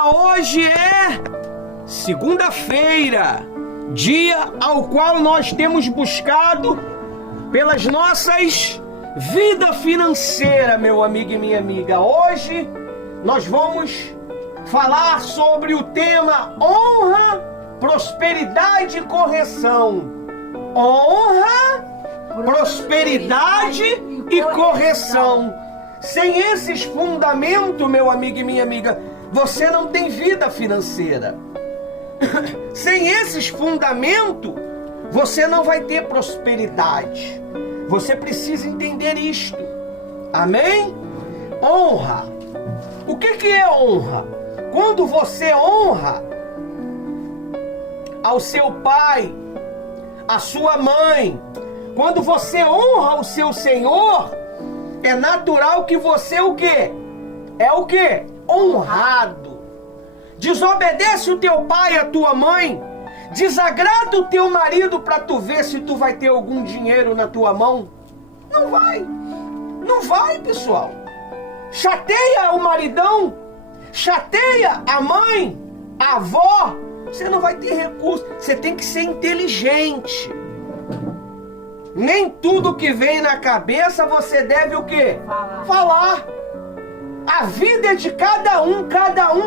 Hoje é segunda-feira, dia ao qual nós temos buscado pelas nossas vida financeira, meu amigo e minha amiga. Hoje nós vamos falar sobre o tema honra, prosperidade e correção. Honra, prosperidade e correção. Sem esses fundamentos, meu amigo e minha amiga, você não tem vida financeira. Sem esses fundamentos, você não vai ter prosperidade. Você precisa entender isto. Amém? Honra. O que é honra? Quando você honra ao seu pai, a sua mãe, quando você honra o seu Senhor, é natural que você o quê? É o quê? Honrado. Desobedece o teu pai e a tua mãe, desagrada o teu marido para tu ver se tu vai ter algum dinheiro na tua mão. Não vai. Não vai, pessoal. Chateia o maridão, chateia a mãe, a avó, você não vai ter recurso. Você tem que ser inteligente. Nem tudo que vem na cabeça você deve o quê? Falar. A vida é de cada um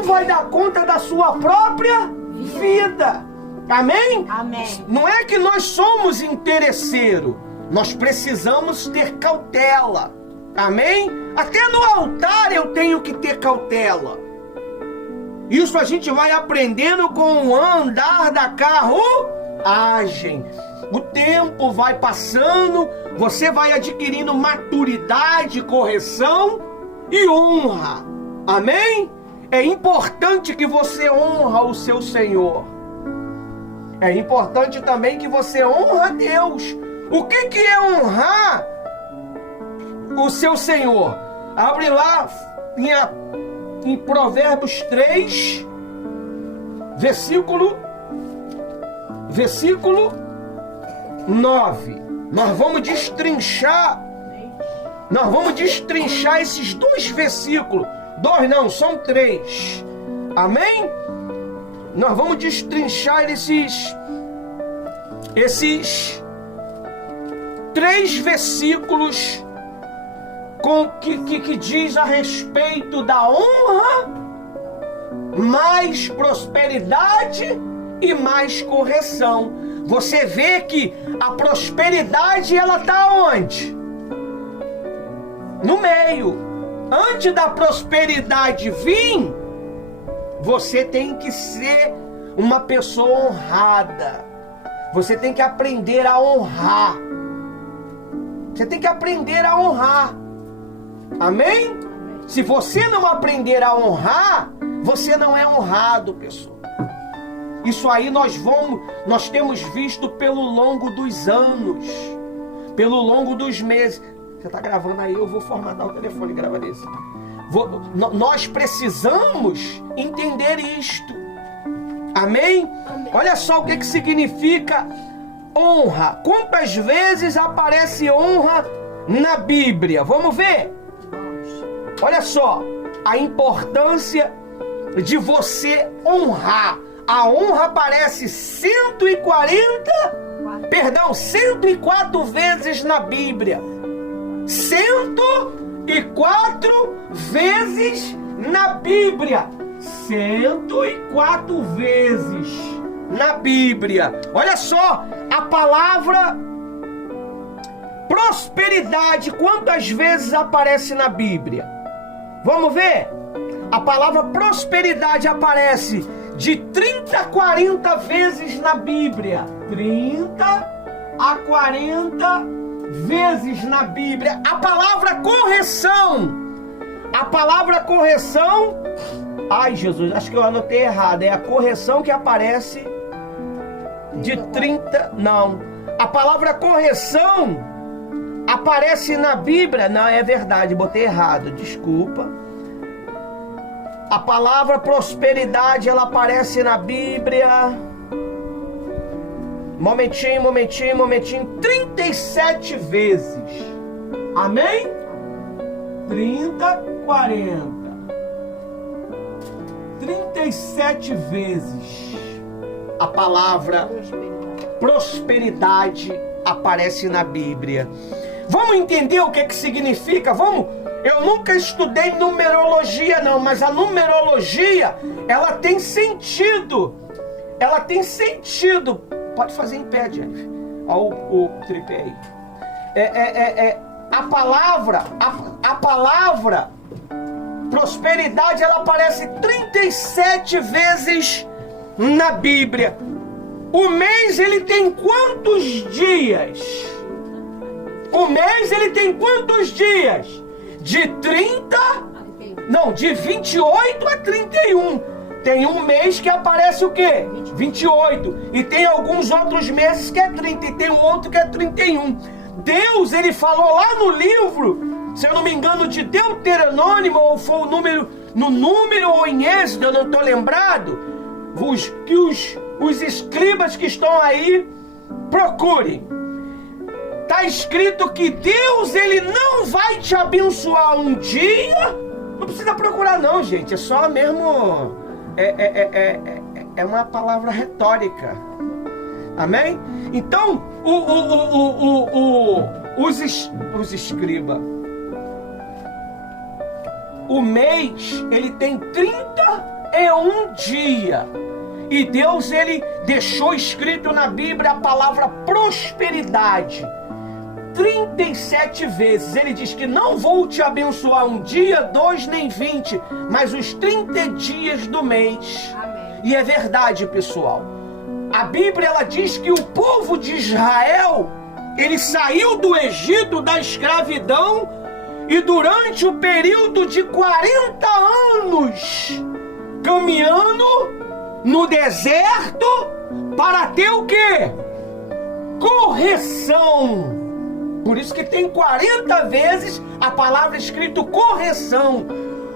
vai dar conta da sua própria vida. Amém? Amém. Não é que nós somos interesseiros, nós precisamos ter cautela. Amém? Até no altar eu tenho que ter cautela. Isso a gente vai aprendendo com o andar da carruagem. O tempo vai passando, você vai adquirindo maturidade, correção e honra. Amém? É importante que você honra o seu Senhor. É importante também que você honra a Deus. O que é honrar o seu Senhor? Abre lá em Provérbios 3, versículo 9. Nós vamos destrinchar esses dois versículos. Dois não, são três. Amém? Nós vamos destrinchar esses três versículos que diz a respeito da honra, mais prosperidade e mais correção. Você vê que a prosperidade, ela está onde? No meio. Antes da prosperidade vir, você tem que ser uma pessoa honrada. Você tem que aprender a honrar. Você tem que aprender a honrar. Amém? Se você não aprender a honrar, você não é honrado, pessoal. Isso aí nós temos visto pelo longo dos anos, pelo longo dos meses. Você está gravando aí, eu vou formatar o telefone e gravar isso. Nós precisamos entender isto. Amém? Amém. Olha só o que significa honra. Quantas vezes aparece honra na Bíblia? Vamos ver? Olha só a importância de você honrar. A honra aparece 104 vezes na Bíblia. 104 vezes na Bíblia. 104 vezes na Bíblia. Olha só, a palavra prosperidade, quantas vezes aparece na Bíblia? Vamos ver? A palavra prosperidade aparece de 30 a 40 vezes na Bíblia. 30 a 40 vezes na Bíblia. A palavra correção. Ai, Jesus, acho que eu anotei errado. É a correção que aparece de 30... Não. A palavra correção aparece na Bíblia. Não, é verdade, botei errado. Desculpa. A palavra prosperidade, ela aparece na Bíblia. Momentinho. 37 vezes. Amém? 30, 40. 37 vezes a palavra prosperidade aparece na Bíblia. Vamos entender o que significa? Vamos? Eu nunca estudei numerologia não, mas a numerologia, ela tem sentido. Ela tem sentido. Pode fazer em pé, Jennifer. Olha o tripé aí. A palavra prosperidade, ela aparece 37 vezes na Bíblia. O mês, ele tem quantos dias? O mês, ele tem quantos dias? De 28 a 31. Tem um mês que aparece o quê? 28. E tem alguns outros meses que é 30. E tem um outro que é 31. Deus, ele falou lá no livro, se eu não me engano, de Deuteronômio, ou foi o número, no número ou em Êxodo, eu não estou lembrado, que os escribas que estão aí procurem. Está escrito que Deus, ele não vai te abençoar um dia. Não precisa procurar não, gente. É só mesmo... É uma palavra retórica. Amém? Então, os escribas, o mês, ele tem 31 dias. E Deus, ele deixou escrito na Bíblia a palavra prosperidade 37 vezes. Ele diz que não vou te abençoar um dia, 2, nem 20, mas os 30 dias do mês. Amém. E é verdade, pessoal. A Bíblia, ela diz que o povo de Israel, ele saiu do Egito, da escravidão, e durante o período de 40 anos, caminhando no deserto, para ter o quê? Correção. Por isso que tem 40 vezes a palavra escrito correção.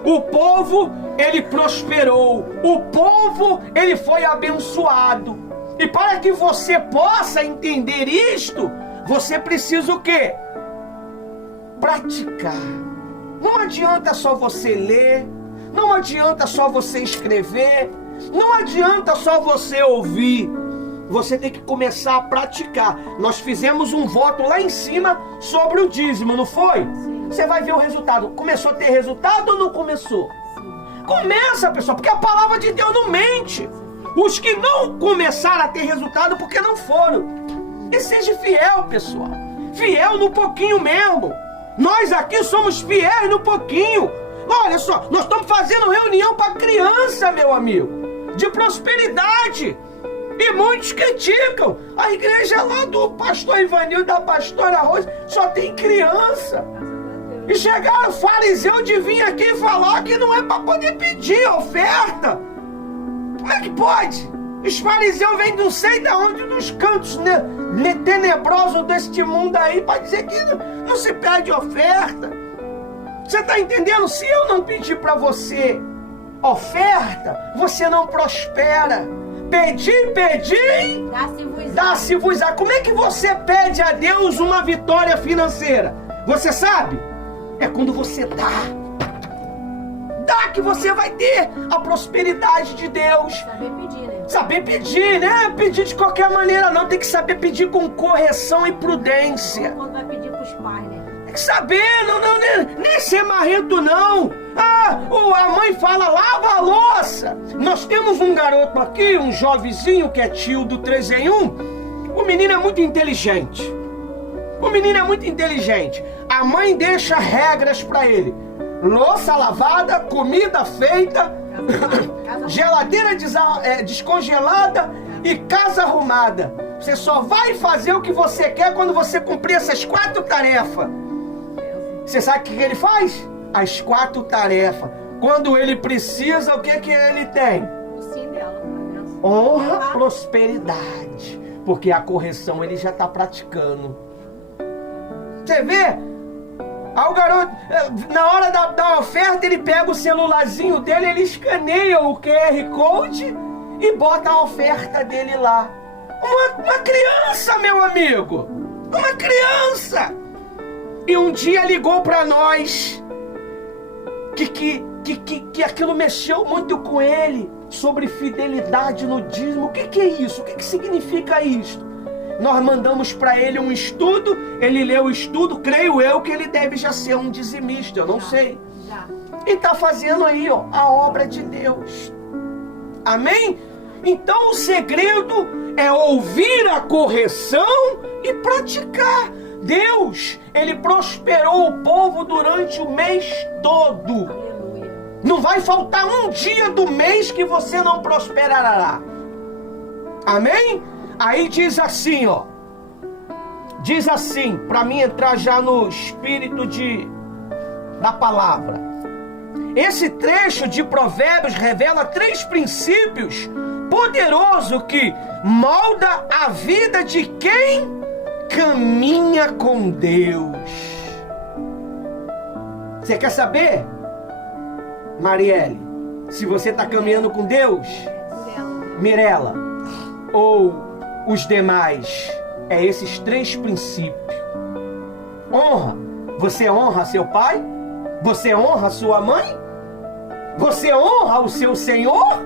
O povo, ele prosperou. O povo, ele foi abençoado. E para que você possa entender isto, você precisa o quê? Praticar. Não adianta só você ler. Não adianta só você escrever. Não adianta só você ouvir. Você tem que começar a praticar. Nós fizemos um voto lá em cima sobre o dízimo, não foi? Sim. Você vai ver o resultado. Começou a ter resultado ou não começou? Sim. Começa, pessoal, porque a palavra de Deus não mente. Os que não começaram a ter resultado porque não foram. E seja fiel, pessoal. Fiel no pouquinho mesmo. Nós aqui somos fiéis no pouquinho. Olha só, nós estamos fazendo reunião para criança, meu amigo, de prosperidade. E muitos criticam. A igreja lá do pastor Ivanildo, da pastora Rosa, só tem criança. E chegaram fariseus de vir aqui falar que não é para poder pedir oferta. Como é que pode? Os fariseus vêm não sei de onde, dos cantos tenebrosos deste mundo aí, para dizer que não se pede oferta. Você está entendendo? Se eu não pedir para você oferta, você não prospera. Pedir, dá-se-vos-á. Como é que você pede a Deus uma vitória financeira? Você sabe? É quando você dá. Dá que você vai ter a prosperidade de Deus. Saber pedir, né? Saber pedir, né? Pedir de qualquer maneira não. Tem que saber pedir com correção e prudência. Quando vai pedir pros pais, né? Tem que saber, nem ser marrento não. A mãe fala, lava a louça. Nós temos um garoto aqui, um jovenzinho que é tio do 3 em 1. O menino é muito inteligente. A mãe deixa regras para ele. Louça lavada, comida feita, geladeira descongelada e casa arrumada. Você só vai fazer o que você quer quando você cumprir essas 4 tarefas. Você sabe o que ele faz? As 4 tarefas. Quando ele precisa, o que ele tem? O sim dela. Honra, prosperidade. Porque a correção ele já está praticando. Você vê? Aí o garoto, na hora da oferta, ele pega o celularzinho dele, ele escaneia o QR Code e bota a oferta dele lá. Uma criança, meu amigo! Uma criança! E um dia ligou para nós que aquilo mexeu muito com ele. sobre fidelidade no dízimo. O que é isso? O que significa isso? Nós mandamos para ele um estudo, ele leu o estudo, creio eu que ele deve já ser um dizimista, eu não sei. E está fazendo aí, ó, a obra de Deus. Amém? Então o segredo é ouvir a correção e praticar. Deus, ele prosperou o povo durante o mês todo. Aleluia. Não vai faltar um dia do mês que você não prosperará. Amém? Aí diz assim, ó. Diz assim, para mim entrar já no espírito da palavra. Esse trecho de Provérbios revela 3 princípios poderosos que molda a vida de quem caminha com Deus. Você quer saber, Marielle, se você está caminhando com Deus? Mirela, ou os demais? É esses 3 princípios. Honra. Você honra seu pai? Você honra sua mãe? Você honra o seu Senhor?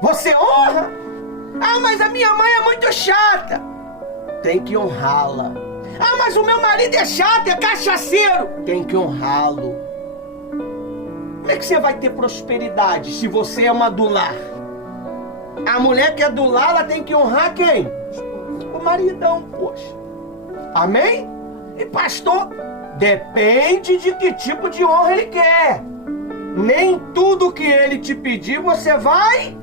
Você honra? Ah, mas a minha mãe é muito chata. Tem que honrá-la. Ah, mas o meu marido é chato, é cachaceiro. Tem que honrá-lo. Como é que você vai ter prosperidade se você é uma do lar? A mulher que é do lar, ela tem que honrar quem? O maridão, poxa. Amém? E pastor, depende de que tipo de honra ele quer. Nem tudo que ele te pedir você vai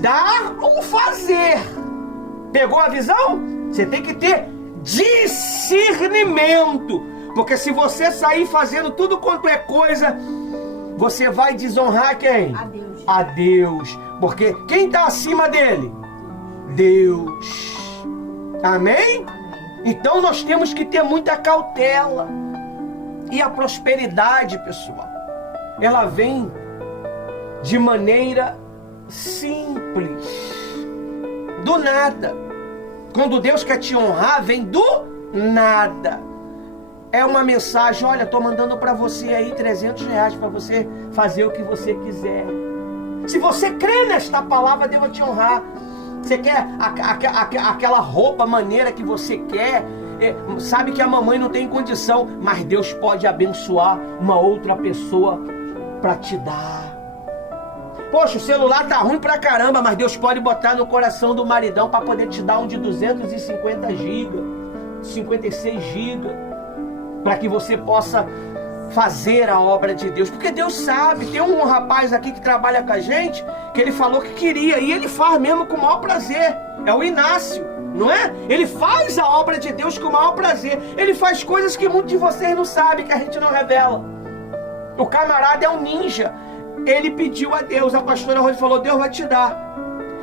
dar ou fazer. Pegou a visão? Você tem que ter discernimento. Porque se você sair fazendo tudo quanto é coisa, você vai desonrar quem? A Deus. A Deus. Porque quem está acima dele? Deus. Amém? Então nós temos que ter muita cautela. E a prosperidade, pessoal, ela vem de maneira simples. Do nada. Quando Deus quer te honrar, vem do nada. É uma mensagem, olha, estou mandando para você aí R$300 para você fazer o que você quiser. Se você crê nesta palavra, Deus vai te honrar. Você quer aquela roupa maneira que você quer, sabe que a mamãe não tem condição, mas Deus pode abençoar uma outra pessoa para te dar. Poxa, o celular tá ruim pra caramba, mas Deus pode botar no coração do maridão para poder te dar um de 250 GB, 56 GB, para que você possa fazer a obra de Deus. Porque Deus sabe. Tem um rapaz aqui que trabalha com a gente, que ele falou que queria, e ele faz mesmo com o maior prazer. É o Inácio, não é? Ele faz a obra de Deus com o maior prazer. Ele faz coisas que muitos de vocês não sabem, que a gente não revela. O camarada é um ninja. Ele pediu a Deus, a pastora Rose falou, Deus vai te dar.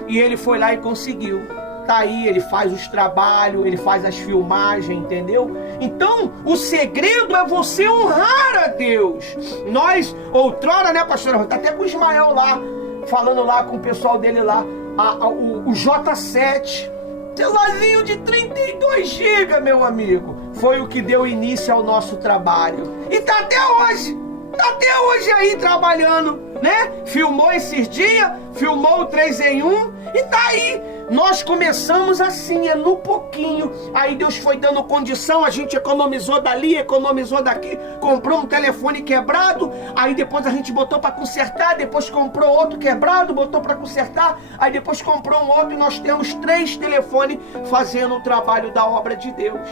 E ele foi lá e conseguiu. Tá aí, ele faz os trabalhos, ele faz as filmagens, entendeu? Então, o segredo é você honrar a Deus. Nós, outrora, né, pastora Rose, tá até com o Ismael lá, falando lá com o pessoal dele lá, o J7, celularzinho de 32 GB, meu amigo. Foi o que deu início ao nosso trabalho. E tá até hoje. Tá até hoje aí trabalhando, né? Filmou esses dias, filmou o 3 em 1 e tá aí. Nós começamos assim, no pouquinho. Aí Deus foi dando condição, a gente economizou dali, economizou daqui, comprou um telefone quebrado, aí depois a gente botou para consertar, depois comprou outro quebrado, botou para consertar, aí depois comprou um outro e nós temos 3 telefones fazendo o trabalho da obra de Deus.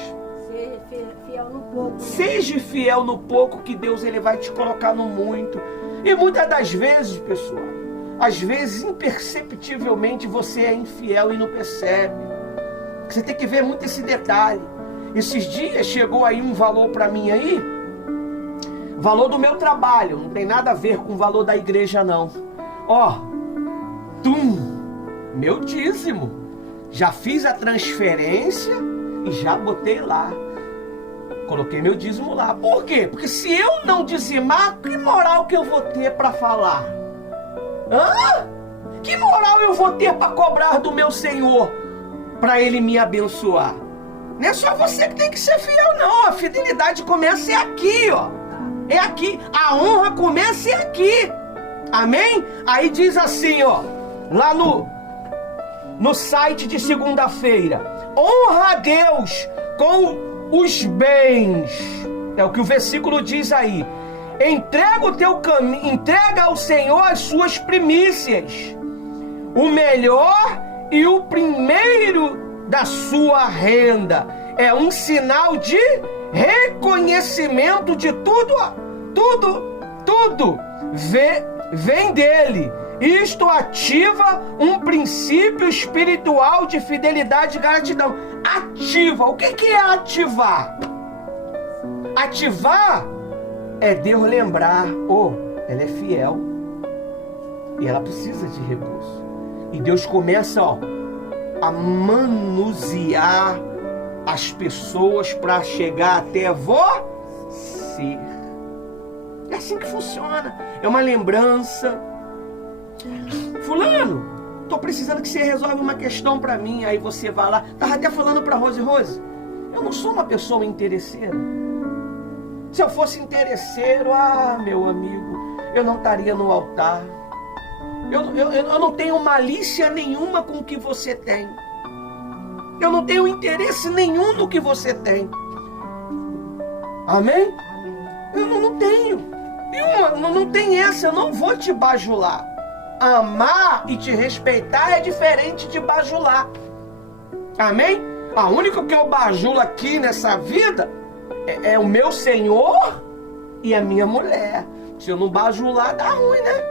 Fiel no pouco. Seja fiel no pouco que Deus ele vai te colocar no muito. E muitas das vezes, pessoal, às vezes imperceptivelmente você é infiel e não percebe. Você tem que ver muito esse detalhe. Esses dias chegou aí um valor para mim aí, valor do meu trabalho, não tem nada a ver com o valor da igreja não. Ó, meu dízimo. Já fiz a transferência e já botei lá. Coloquei meu dízimo lá. Por quê? Porque se eu não dizimar, que moral que eu vou ter para falar? Hã? Que moral eu vou ter para cobrar do meu Senhor para Ele me abençoar? Não é só você que tem que ser fiel, não. A fidelidade começa aqui, ó. É aqui. A honra começa aqui. Amém? Aí diz assim, ó, lá no site de segunda-feira: honra a Deus com os bens. É o que o versículo diz aí. Entrega o teu caminho, entrega ao Senhor as suas primícias, o melhor e o primeiro da sua renda. É um sinal de reconhecimento de tudo vem dele. Isto ativa um princípio espiritual de fidelidade e gratidão. Ativa. O que é ativar? Ativar é Deus lembrar, ela é fiel e ela precisa de recurso. E Deus começa, a manusear as pessoas para chegar até você. É assim que funciona. É uma lembrança. Fulano, tô precisando que você resolva uma questão para mim. Aí você vai lá. Tava até falando para Rose, eu não sou uma pessoa interesseira. Se eu fosse interesseiro, meu amigo, eu não estaria no altar. Eu não tenho malícia nenhuma com o que você tem. Eu não tenho interesse nenhum no que você tem. Amém? Eu não tenho. Não tem essa, eu não vou te bajular. Amar e te respeitar é diferente de bajular. Amém? A única que eu bajulo aqui nessa vida é o meu Senhor e a minha mulher. Se eu não bajular, dá ruim, né?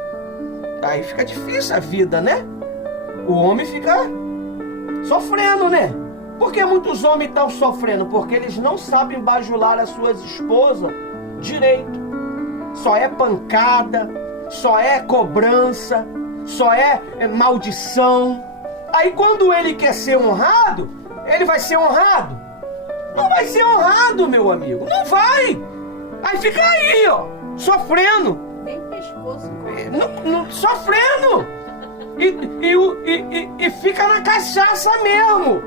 Aí fica difícil a vida, né? O homem fica sofrendo, né? Por que muitos homens estão sofrendo? Porque eles não sabem bajular as suas esposas direito. Só é pancada, só é cobrança, só é maldição. Aí quando ele quer ser honrado, ele vai ser honrado? Não vai ser honrado, meu amigo. Não vai. Aí fica aí, sofrendo. Bem pescoço. Sofrendo. E fica na cachaça mesmo.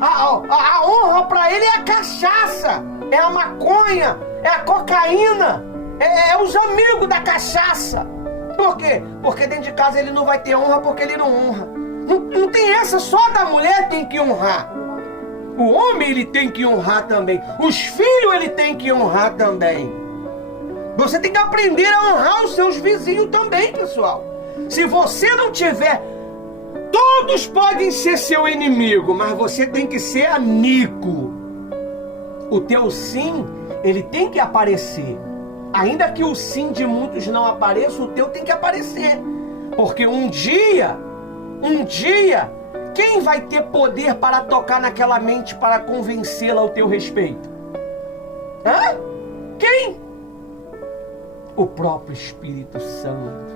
A honra pra ele é a cachaça, é a maconha, é a cocaína, é os amigos da cachaça. Por quê? Porque dentro de casa ele não vai ter honra porque ele não honra. Não tem essa, só da mulher tem que honrar. O homem ele tem que honrar também. Os filhos ele tem que honrar também. Você tem que aprender a honrar os seus vizinhos também, pessoal. Se você não tiver, todos podem ser seu inimigo, mas você tem que ser amigo. O teu sim, ele tem que aparecer. Ainda que o sim de muitos não apareça, o teu tem que aparecer. Porque um dia, quem vai ter poder para tocar naquela mente para convencê-la ao teu respeito? Quem? O próprio Espírito Santo.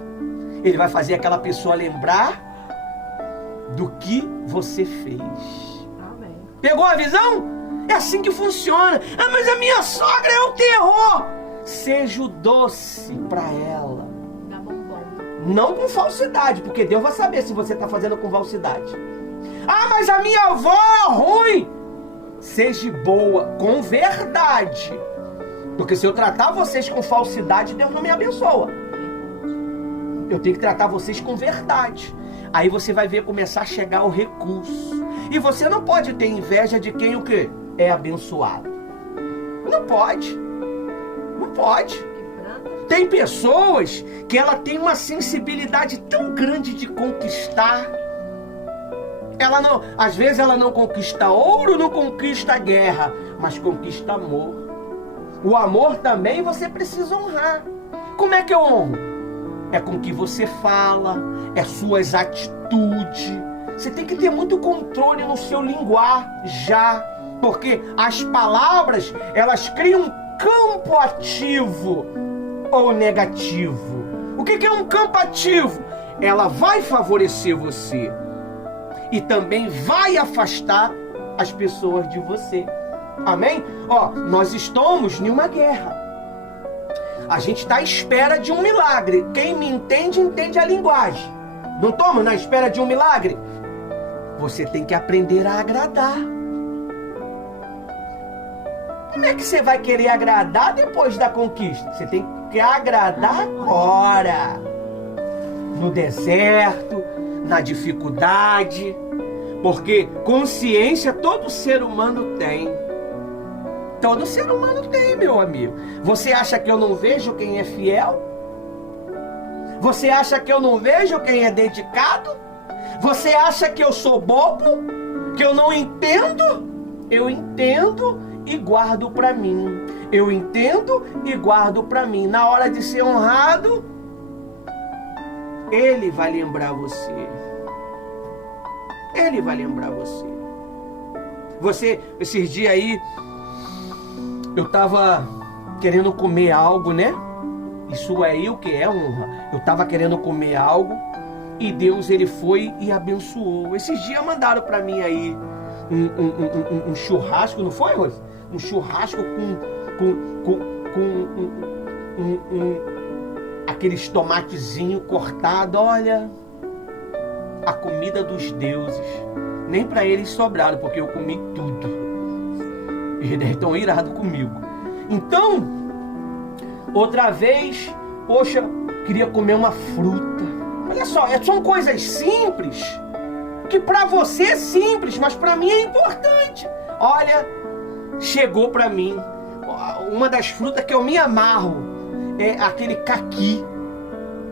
Ele vai fazer aquela pessoa lembrar do que você fez. Amém. Pegou a visão? É assim que funciona. Mas a minha sogra é um terror. Seja o doce para ela. Dá bombom. Não com falsidade, porque Deus vai saber se você está fazendo com falsidade. Mas a minha avó é ruim. Seja boa com verdade. Porque se eu tratar vocês com falsidade, Deus não me abençoa. Eu tenho que tratar vocês com verdade. Aí você vai ver começar a chegar o recurso. E você não pode ter inveja de quem o quê? É abençoado. Não pode. Não pode. Tem pessoas que ela tem uma sensibilidade tão grande de conquistar. Ela não, às vezes ela não conquista ouro, não conquista guerra, mas conquista amor. O amor também você precisa honrar. Como é que eu honro? É com o que você fala, é suas atitudes. Você tem que ter muito controle no seu linguajar, porque as palavras, elas criam um campo ativo ou negativo. O que é um campo ativo? Ela vai favorecer você e também vai afastar as pessoas de você. Amém? Nós estamos em uma guerra. A gente está à espera de um milagre. Quem me entende, entende a linguagem. Não estamos na espera de um milagre? Você tem que aprender a agradar. Como é que você vai querer agradar depois da conquista? Você tem que agradar agora. no deserto, na dificuldade, porque consciência todo ser humano tem. Todo ser humano tem, meu amigo. Você acha que eu não vejo quem é fiel? Você acha que eu não vejo quem é dedicado? Você acha que eu sou bobo? Que eu não entendo? Eu entendo e guardo para mim. Eu entendo e guardo para mim. Na hora de ser honrado, Ele vai lembrar você. Ele vai lembrar você. Você, esses dias aí, eu tava querendo comer algo, né? Isso aí o que é honra. Eu tava querendo comer algo e Deus, Ele foi e abençoou. Esses dias mandaram para mim aí um churrasco, não foi, Rose? Um churrasco com aqueles tomatezinho cortado. Olha, a comida dos deuses. Nem para eles sobraram, porque eu comi tudo. E eles estão irados comigo. Então, outra vez, poxa, queria comer uma fruta. Olha só, são coisas simples, que para você é simples, mas para mim é importante. Olha, chegou para mim uma das frutas que eu me amarro, é aquele caqui.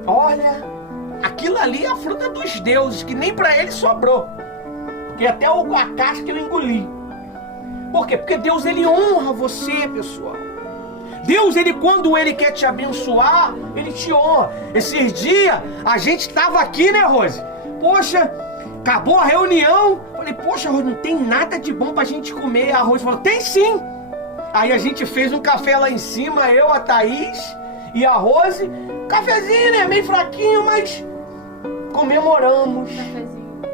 Olha, aquilo ali é a fruta dos deuses, que nem para ele sobrou, porque até a casca eu engoli. Por quê? Porque Deus, Ele honra você, pessoal. Deus, Ele, quando Ele quer te abençoar, Ele te honra. Esses dias, a gente estava aqui, né, Rose? Poxa, acabou a reunião. Falei, poxa, Rose, não tem nada de bom pra gente comer. A Rose falou, tem sim. Aí a gente fez um café lá em cima, eu, a Thaís e a Rose. Cafezinho, né? Meio fraquinho, mas comemoramos.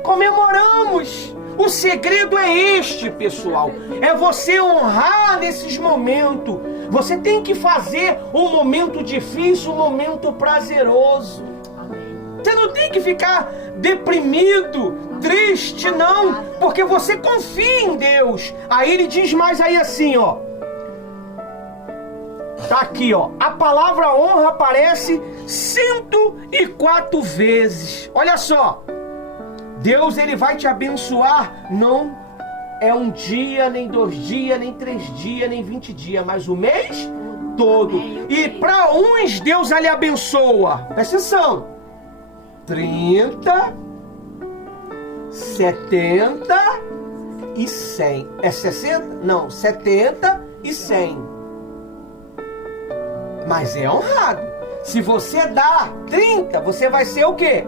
Comemoramos. O segredo é este, pessoal. É você honrar nesses momentos. Você tem que fazer um momento difícil, um momento prazeroso. Você não tem que ficar deprimido, triste, não. Porque você confia em Deus. Aí ele diz mais aí assim, ó. Tá aqui, ó. A palavra honra aparece 104 vezes. Olha só. Deus, Ele vai te abençoar. Não é um dia, nem 2 dias, nem 3 dias, nem 20 dias, mas o mês todo. E para uns, Deus lhe abençoa. Presta atenção. 30, 70 e 100. É 60? Não, 70 e 100. Mas é honrado. Se você dá 30, você vai ser o quê?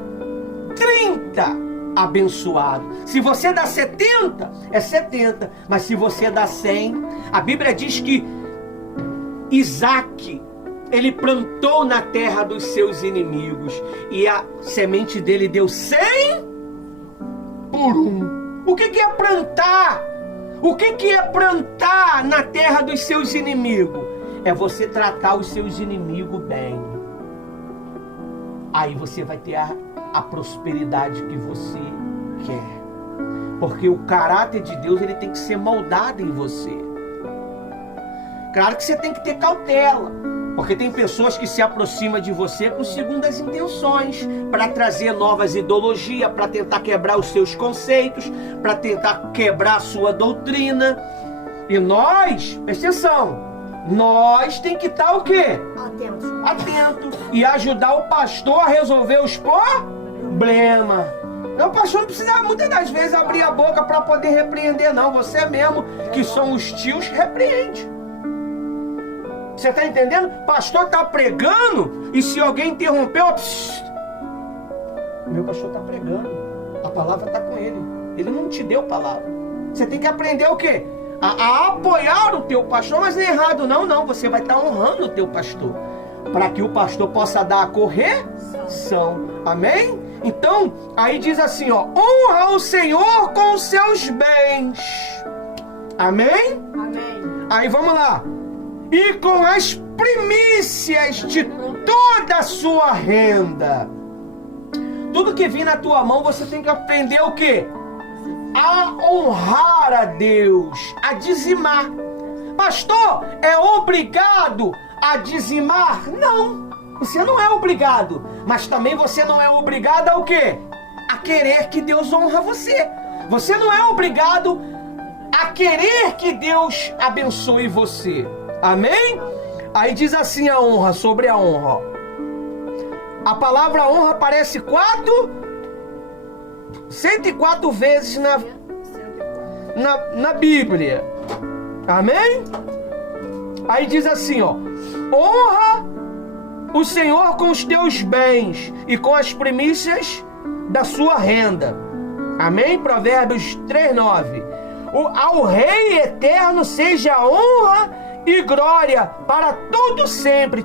30 abençoado. Se você dá 70, é 70. Mas se você dá 100, a Bíblia diz que Isaac, ele plantou na terra dos seus inimigos e a semente dele deu 100 por 1. O que é plantar? O que é plantar na terra dos seus inimigos? É você tratar os seus inimigos bem. Aí você vai ter a prosperidade que você quer. Porque o caráter de Deus, ele tem que ser moldado em você. Claro que você tem que ter cautela. Porque tem pessoas que se aproximam de você com segundas intenções, para trazer novas ideologias, para tentar quebrar os seus conceitos, para tentar quebrar a sua doutrina. E nós, presta atenção, nós tem que estar o quê? Atento. E ajudar o pastor a resolver os problemas. Não, o pastor não precisa muitas das vezes abrir a boca para poder repreender, não. Você mesmo, que são os tios, repreende. Você está entendendo? O pastor está pregando e se alguém interrompeu, meu pastor está pregando. A palavra está com ele. Ele não te deu palavra. Você tem que aprender o quê? A apoiar o teu pastor, mas não é errado, não. Você vai estar honrando o teu pastor, para que o pastor possa dar a correção. Amém? Então, aí diz assim, ó, honra o Senhor com os seus bens. Amém? Amém. Aí vamos lá. E com as primícias de toda a sua renda. Tudo que vir na tua mão, você tem que aprender o quê? A honrar a Deus, a dizimar. Pastor, é obrigado a dizimar? Não. Você não é obrigado, mas também você não é obrigado a o quê? A querer que Deus honra você. Você não é obrigado a querer que Deus abençoe você. Amém? Aí diz assim a honra, sobre a honra. Ó. A palavra honra aparece 104 vezes na Bíblia. Amém? Aí diz assim, ó. Honra o Senhor com os teus bens e com as primícias da sua renda. Amém? Provérbios 3:9. Ao Rei eterno seja honra e glória para todo sempre. 1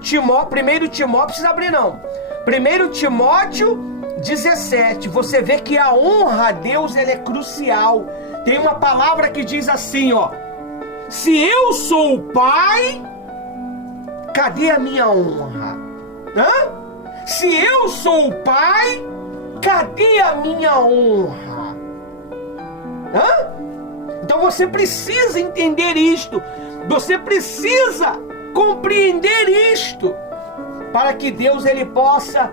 Timóteo, precisa abrir não. 1 Timóteo 17. Você vê que a honra a Deus ela é crucial. Tem uma palavra que diz assim, ó. Se eu sou o pai, cadê a minha honra? Hã? Se eu sou o pai, cadê a minha honra? Hã? Então você precisa entender isto. Você precisa compreender isto para que Deus ele possa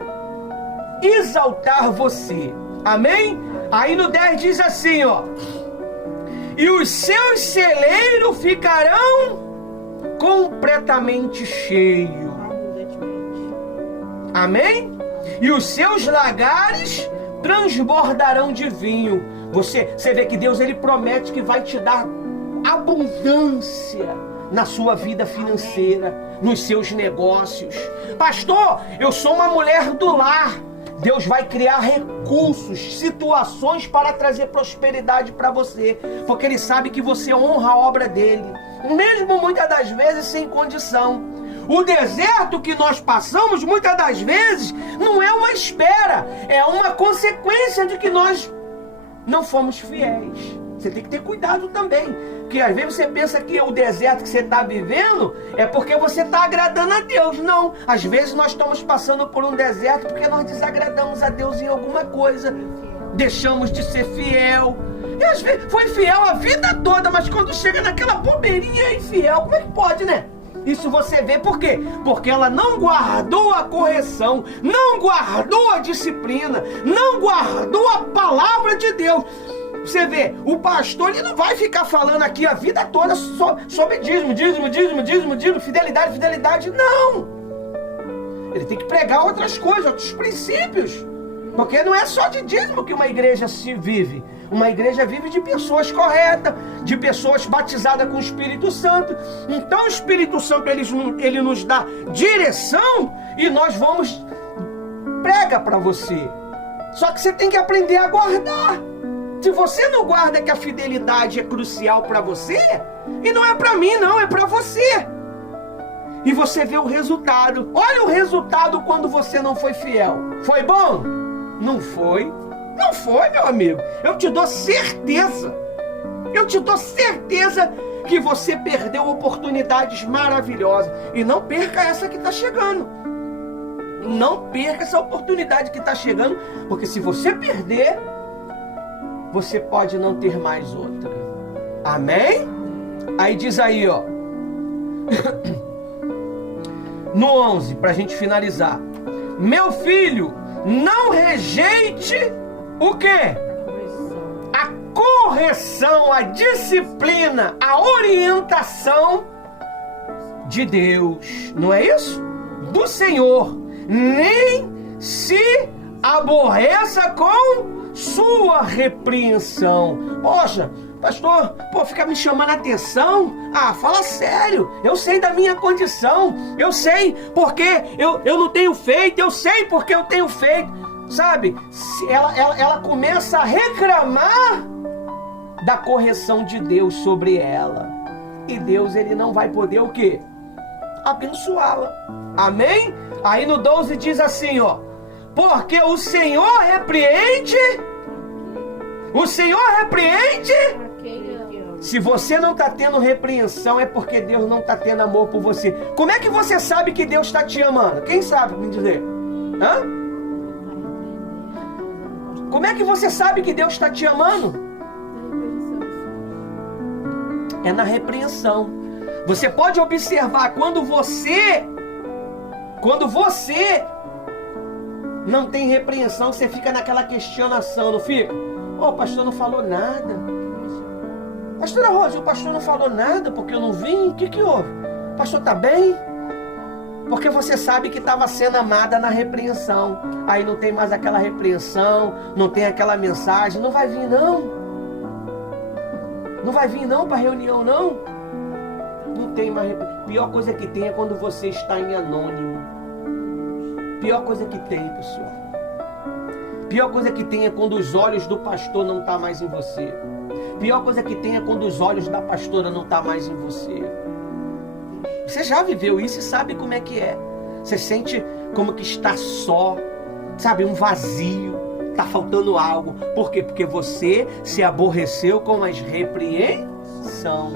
exaltar você. Amém? Aí no 10 diz assim, ó. E os seus celeiros ficarão completamente cheios. Amém? E os seus lagares transbordarão de vinho. Você vê que Deus ele promete que vai te dar abundância na sua vida financeira, nos seus negócios. Pastor, eu sou uma mulher do lar. Deus vai criar recursos, situações para trazer prosperidade para você, porque Ele sabe que você honra a obra dEle, mesmo muitas das vezes sem condição. O deserto que nós passamos, muitas das vezes, não é uma espera, é uma consequência de que nós não fomos fiéis. Você tem que ter cuidado também, porque às vezes você pensa que o deserto que você está vivendo é porque você está agradando a Deus. Não, às vezes nós estamos passando por um deserto porque nós desagradamos a Deus em alguma coisa, deixamos de ser fiel. E às vezes foi fiel a vida toda, mas quando chega naquela bobeirinha é infiel. Como é que pode, né? Isso você vê por quê? Porque ela não guardou a correção, não guardou a disciplina, não guardou a palavra de Deus. Você vê, o pastor ele não vai ficar falando aqui a vida toda sobre dízimo, fidelidade, não. Ele tem que pregar outras coisas, outros princípios. Porque não é só de dízimo que uma igreja se vive. Uma igreja vive de pessoas corretas, de pessoas batizadas com o Espírito Santo. Então o Espírito Santo ele nos dá direção e nós vamos prega para você. Só que você tem que aprender a guardar. Se você não guarda que a fidelidade é crucial para você, e não é para mim não, é para você. E você vê o resultado. Olha o resultado quando você não foi fiel. Foi bom? Não foi. Não foi, meu amigo. Eu te dou certeza. Que você perdeu oportunidades maravilhosas. E não perca essa que está chegando. Não perca essa oportunidade que está chegando. Porque se você perder, você pode não ter mais outra. Amém? Aí diz aí, ó. No 11, pra gente finalizar. Meu filho, não rejeite o quê? A correção, a disciplina, a orientação de Deus. Não é isso? Do Senhor. Nem se aborreça com sua repreensão. Poxa, pastor, fica me chamando a atenção. Ah, fala sério. Eu sei da minha condição. Eu sei porque eu não tenho feito. Eu sei porque eu tenho feito. Sabe? Ela começa a reclamar da correção de Deus sobre ela. E Deus, ele não vai poder o quê? Abençoá-la. Amém? Aí no 12 diz assim, ó. Porque o Senhor repreende. Se você não está tendo repreensão, é porque Deus não está tendo amor por você. Como é que você sabe que Deus está te amando? Quem sabe me dizer? Hã? Como é que você sabe que Deus está te amando? É na repreensão. Você pode observar quando você Quando você não tem repreensão, você fica naquela questionação, não fica? O pastor não falou nada. Pastora Rosa, o pastor não falou nada porque eu não vim? O que houve? O pastor está bem? Porque você sabe que estava sendo amada na repreensão. Aí não tem mais aquela repreensão, não tem aquela mensagem. Não vai vir não. Não vai vir não para reunião não. Não tem mais repreensão. Pior coisa que tem é quando você está em anônimo. Pior coisa que tem, pessoal. Pior coisa que tem é quando os olhos do pastor não estão mais em você. Pior coisa que tem é quando os olhos da pastora não estão mais em você. Você já viveu isso e sabe como é que é. Você sente como que está só, sabe, um vazio, está faltando algo. Por quê? Porque você se aborreceu com as repreensão.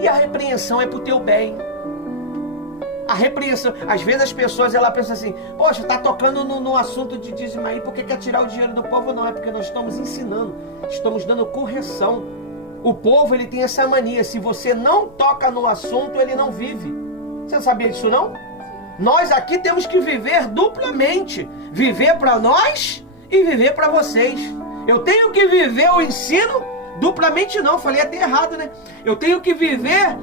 E a repreensão é para o teu bem. A repreensão, às vezes as pessoas elas pensam assim, poxa, está tocando no assunto de dízimo aí, por que quer tirar o dinheiro do povo? Não, é porque nós estamos ensinando, estamos dando correção. O povo ele tem essa mania, se você não toca no assunto, ele não vive. Você não sabia disso não? Nós aqui temos que viver duplamente, viver para nós e viver para vocês. Eu tenho que viver o ensino duplamente não, falei até errado, né? Eu tenho que viver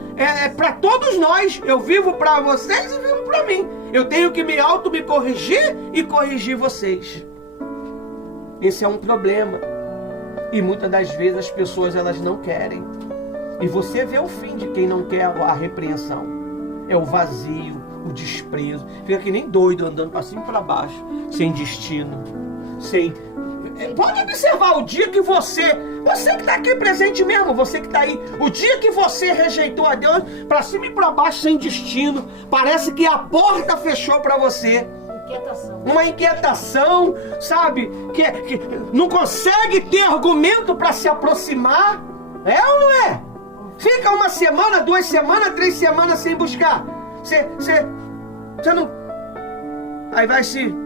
para todos nós. Eu vivo para vocês e vivo para mim. Eu tenho que me corrigir e corrigir vocês. Esse é um problema. E muitas das vezes as pessoas elas não querem. E você vê o fim de quem não quer a repreensão. É o vazio, o desprezo. Fica que nem doido andando para cima e para baixo, sem destino, sem... Pode observar o dia que você que está aqui presente mesmo, você que está aí, o dia que você rejeitou a Deus, para cima e para baixo, sem destino, parece que a porta fechou para você. Uma inquietação, sabe, que não consegue ter argumento para se aproximar, é ou não é? Fica uma semana, 2 semanas, 3 semanas sem buscar, você não, aí vai se...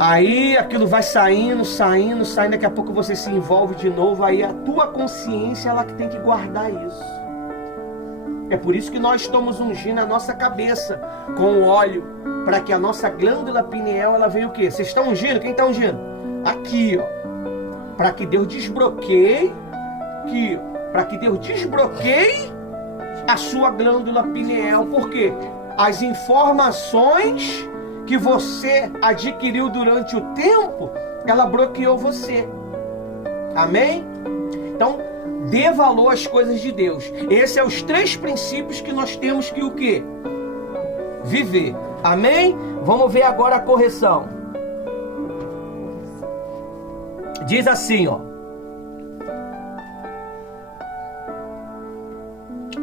Aí aquilo vai saindo, daqui a pouco você se envolve de novo, aí a tua consciência ela que tem que guardar isso. É por isso que nós estamos ungindo a nossa cabeça com óleo, para que a nossa glândula pineal ela venha o quê? Vocês estão ungindo? Quem está ungindo? Aqui, ó. Para que Deus desbloqueie, aqui, para que Deus desbloqueie a sua glândula pineal. Por quê? As informações que você adquiriu durante o tempo, ela bloqueou você. Amém? Então, dê valor às coisas de Deus. Esses são os 3 princípios que nós temos que o quê? Viver. Amém? Vamos ver agora a correção. Diz assim, ó.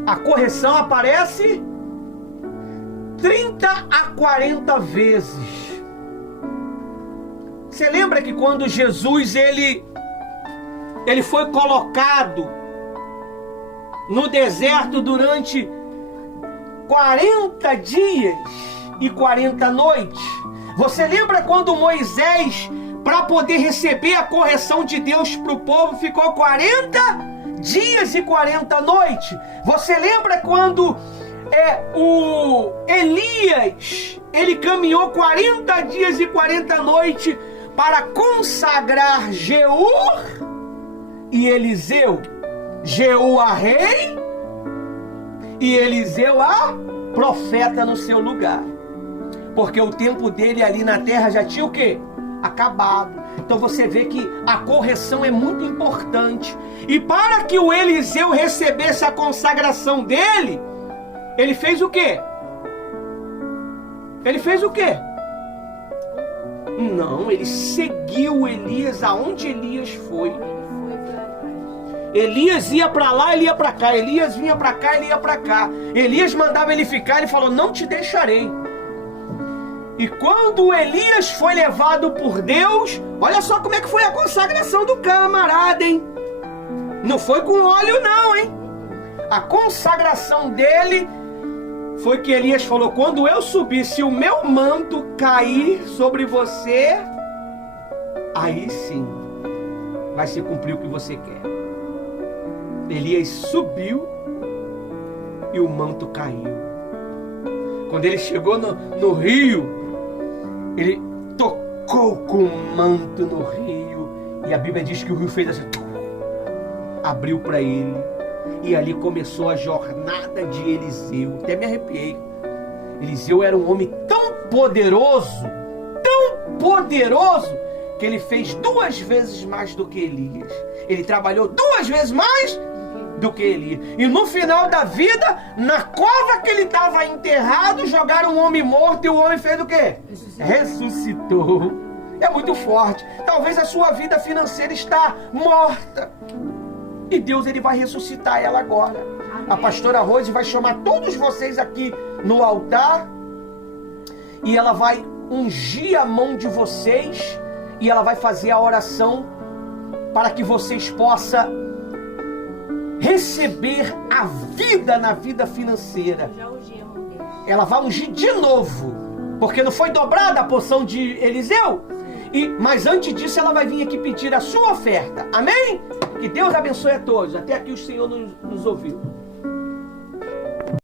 A correção aparece 30 a 40 vezes. Você lembra que quando Jesus ele foi colocado no deserto durante 40 dias e 40 noites? Você lembra quando Moisés, para poder receber a correção de Deus para o povo, ficou 40 dias e 40 noites? Você lembra quando o Elias, ele caminhou 40 dias e 40 noites para consagrar Jeú e Eliseu? Jeú a rei e Eliseu a profeta no seu lugar. Porque o tempo dele ali na terra já tinha o quê? Acabado. Então você vê que a correção é muito importante. E para que o Eliseu recebesse a consagração dele, ele fez o quê? Ele fez o quê? Não, ele seguiu Elias aonde Elias foi. Elias ia para lá, ele ia para cá. Elias vinha para cá, ele ia para cá. Elias mandava ele ficar, ele falou, não te deixarei. E quando Elias foi levado por Deus, olha só como é que foi a consagração do camarada, hein? Não foi com óleo não, hein? A consagração dele foi que Elias falou, quando eu subir, se o meu manto cair sobre você, aí sim vai se cumprir o que você quer. Elias subiu e o manto caiu. Quando ele chegou no rio, ele tocou com o manto no rio. E a Bíblia diz que o rio fez assim, abriu para ele. E ali começou a jornada de Eliseu. Até me arrepiei. Eliseu era um homem tão poderoso, que ele fez 2 vezes mais do que Elias. Ele trabalhou 2 vezes mais do que Elias. E no final da vida, na cova que ele estava enterrado, jogaram um homem morto e o homem fez o quê? Ressuscitou. É muito forte. Talvez a sua vida financeira está morta. E Deus, ele vai ressuscitar ela agora. Amém. A pastora Rose vai chamar todos vocês aqui no altar. E ela vai ungir a mão de vocês. E ela vai fazer a oração para que vocês possam receber a vida na vida financeira. Já ungi a mão dele. Ela vai ungir de novo. Porque não foi dobrada a porção de Eliseu? Mas antes disso ela vai vir aqui pedir a sua oferta. Amém? Que Deus abençoe a todos. Até aqui o Senhor nos ouviu.